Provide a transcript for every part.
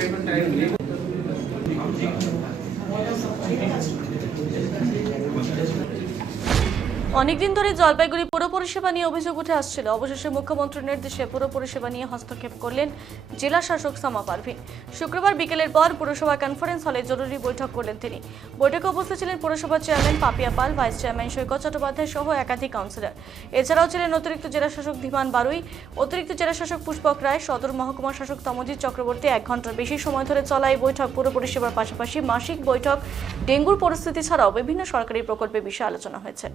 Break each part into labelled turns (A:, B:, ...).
A: లేకుండా অনেকদিন ধরে জলপাইগুড়ি পুর পরিষেবা নিয়ে অভিযোগ উঠে আসছিল। অবশেষে মুখ্যমন্ত্রীর নির্দেশে পুর পরিষেবা নিয়ে হস্তক্ষেপ করলেন জেলা শাসক সামা পারভিন। শুক্রবার বিকেলের পর পুরসভা কনফারেন্স হলে জরুরি বৈঠক করলেন তিনি। বৈঠকে উপস্থিত ছিলেন পুরসভার chairman Papiya Pal vice chairman Saikat Chattopadhyay সহ একাধিক কাউন্সিলর এছাড়াও ছিলেন অতিরিক্ত জেলা শাসক ধীমান বারুই, অতিরিক্ত জেলা শাসক পুষ্পক রায়, সদর মহকুমা শাসক তমজিৎ চক্রবর্তী এক ঘণ্টার বেশি সময় ধরে চলা এই বৈঠক। পুর পরিষেবার পাশাপাশি মাসিক বৈঠক, ডেঙ্গুর পরিস্থিতি ছাড়াও বিভিন্ন সরকারি প্রকল্পের বিষয়ে আলোচনা হয়েছে।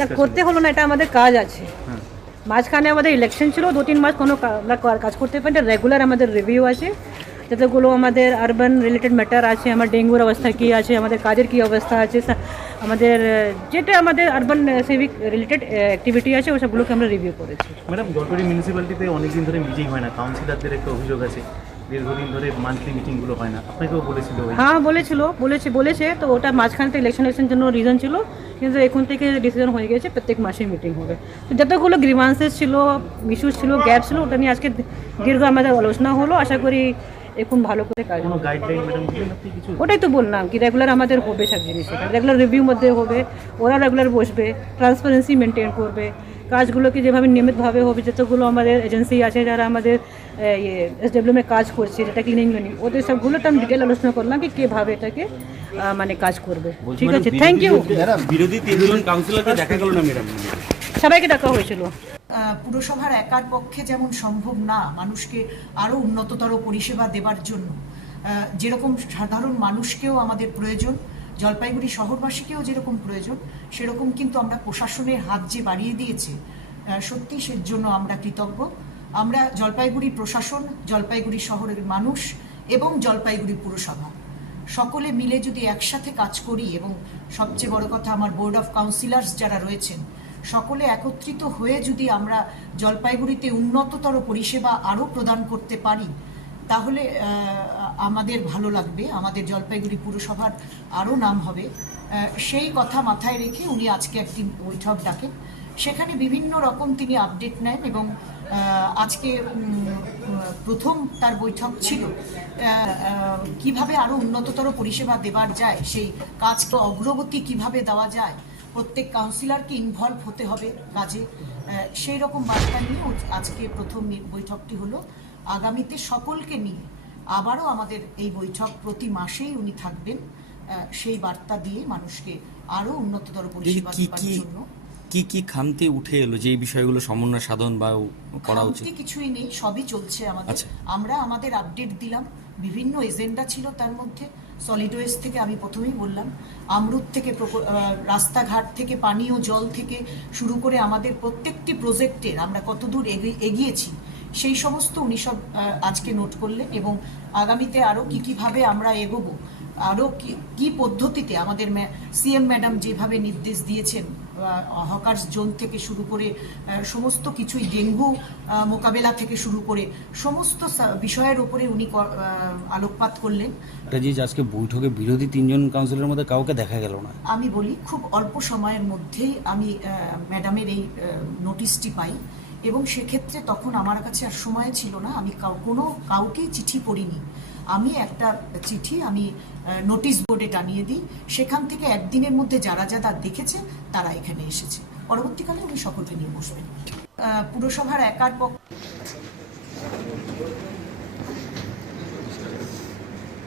B: না করতে হলো না এটা আমাদের কাজ আছে। মাঝখানে আমাদের ইলেকশন ছিল দু তিন মাস কোনো আমরা কাজ করতে পারি রেগুলার আমাদের রিভিউ আছে। যতগুলো আমাদের আরবান রিলেটেড ম্যাটার আছে আমার ডেঙ্গুর অবস্থা কী আছে আমাদের কাজের কী অবস্থা আছে আমাদের যেটা আমাদের আরবান সিভিক রিলেটেড অ্যাক্টিভিটি আছে ওসবগুলোকে আমরা রিভিউ করেছি।
C: ম্যাডাম জলপাইগুড়ি মিউনিসিপ্যালিটিতে অনেকদিন ধরে মিটিং হয় না কাউন্সিলরদের একটা অভিযোগ আছে। দীর্ঘদিন ধরে মান্থলি মিটিংগুলো হয় না। আপনাকেও বলেছিল
B: হ্যাঁ বলেছিল বলেছে বলেছে। তো ওটা মাঝখানে তো ইলেকশন ইলেকশন জন্য রিজন ছিল। কিন্তু এখন থেকে ডিসিশন হয়ে গেছে প্রত্যেক মাসে মিটিং হবে। তো যতগুলো গ্রিভান্সেস ছিল ইস্যুস ছিল গ্যাপ ছিল ওটা নিয়ে আজকে দীর্ঘ আমাদের আলোচনা হলো। আশা করি এখন ভালো করে কাজ
C: কোনো গাইডলাইন ম্যাডাম দিলেন কিছু?
B: ওটাই তো বললাম কি রেগুলার আমাদের হবে সব জিনিস। রেগুলার রিভিউ মধ্যে হবে ওরা রেগুলার বসবে ট্রান্সপারেন্সি মেনটেন করবে। কাজগুলোকে যেভাবে নিয়মিতভাবে হবে যতগুলো আমাদের এজেন্সি আছে যারা আমাদের ইয়ে এসডব্লিউএম এ কাজ করছে যেটা ক্লিনিং মিনিং ওদের সবগুলো তো আমি ডিটেল আলোচনা করলাম কি কীভাবে এটাকে মানে কাজ করবে। ঠিক আছে থ্যাংক ইউ
D: বিরোধী তিনজন কাউন্সিলরকে দেখা গেল না ম্যাডাম?
B: সবাইকে ডাকা হয়েছিল।
E: পুরসভার একার পক্ষে যেমন সম্ভব না মানুষকে আরও উন্নততর পরিষেবা দেবার জন্য যেরকম সাধারণ মানুষকেও আমাদের প্রয়োজন জলপাইগুড়ি শহরবাসীকেও যেরকম প্রয়োজন, সেরকম কিন্তু আমরা প্রশাসনের হাত যে বাড়িয়ে দিয়েছে সত্যি সের জন্য আমরা কৃতজ্ঞ। আমরা জলপাইগুড়ি প্রশাসন, জলপাইগুড়ি শহরের মানুষ এবং জলপাইগুড়ি পুরসভা, সকলে মিলে যদি একসাথে কাজ করি এবং সবচেয়ে বড় কথা আমার বোর্ড অফ কাউন্সিলার্স যারা রয়েছেন, সকলে একত্রিত হয়ে যদি আমরা জলপাইগুড়িতে উন্নততর পরিষেবা আরও প্রদান করতে পারি তাহলে আমাদের ভালো লাগবে। আমাদের জলপাইগুড়ি পুরসভার আরও নাম হবে। সেই কথা মাথায় রেখে উনি আজকে একটি বৈঠক ডাকেন। সেখানে বিভিন্ন রকম তিনি আপডেট নেন এবং আজকে প্রথম তার বৈঠক ছিল। কীভাবে আরও উন্নততর পরিষেবা দেবার যায়, সেই কাজকে অগ্রগতি কীভাবে দেওয়া যায়, প্রত্যেক কাউন্সিলরকে ইনভলভ হতে হবে কাজে। সেই রকম বার্তা নিয়ে আজকে প্রথম বৈঠকটি হলো। আগামীতে সকলকে নিয়ে আবারও আমাদের এই বৈঠক প্রতি মাসেই উনি থাকবেন। সেই বার্তা দিয়ে মানুষকে আরও উন্নততর পরিষেবা
D: কি
E: জন্য।
D: কি কি খামতি উঠে এলো যে বিষয়গুলো সমন্বয় সাধন বা করা উচিত?
E: কিছুই নেই সবই চলছে আমাদের।
D: আচ্ছা।
E: আমরা আমাদের আপডেট দিলাম বিভিন্ন এজেন্ডা ছিল তার মধ্যে। সলিড ওয়েস্ট থেকে আমি প্রথমেই বললাম আমরুদ থেকে রাস্তাঘাট থেকে পানীয় জল থেকে শুরু করে আমাদের প্রত্যেকটি প্রজেক্টের আমরা কতদূর এগি- এগিয়েছি সেই সমস্ত উনি সব আজকে নোট করলেন এবং আগামীতে আরও কী কীভাবে আমরা এগোবো আরও কি কি পদ্ধতিতে আমাদের সিএম ম্যাডাম যেভাবে নির্দেশ দিয়েছেন হকার্স জোন থেকে শুরু করে সমস্ত কিছুই ডেঙ্গু মোকাবেলা থেকে শুরু করে সমস্ত বিষয়ের উপরে উনি আলোকপাত করলেন।
D: রাজিজ আজকে বৈঠকে বিরোধী তিনজন কাউন্সিলরের মধ্যে কাউকে দেখা গেল না।
E: আমি বলি খুব অল্প সময়ের মধ্যেই আমি ম্যাডামের এই নোটিশটি পাই। এবং সেক্ষেত্রে তখন আমার কাছে আর সময় ছিল না। আমি কোনো কাউকেই চিঠি পড়িনি। আমি একটা চিঠি আমি নোটিশ বোর্ডে টানিয়ে দিই। সেখান থেকে একদিনের মধ্যে যারা যারা দেখেছে, তারা এখানে এসেছে। পরবর্তীকালে উনি সকলকে নিয়ে বসবেন। পুরসভার একার পক্ষ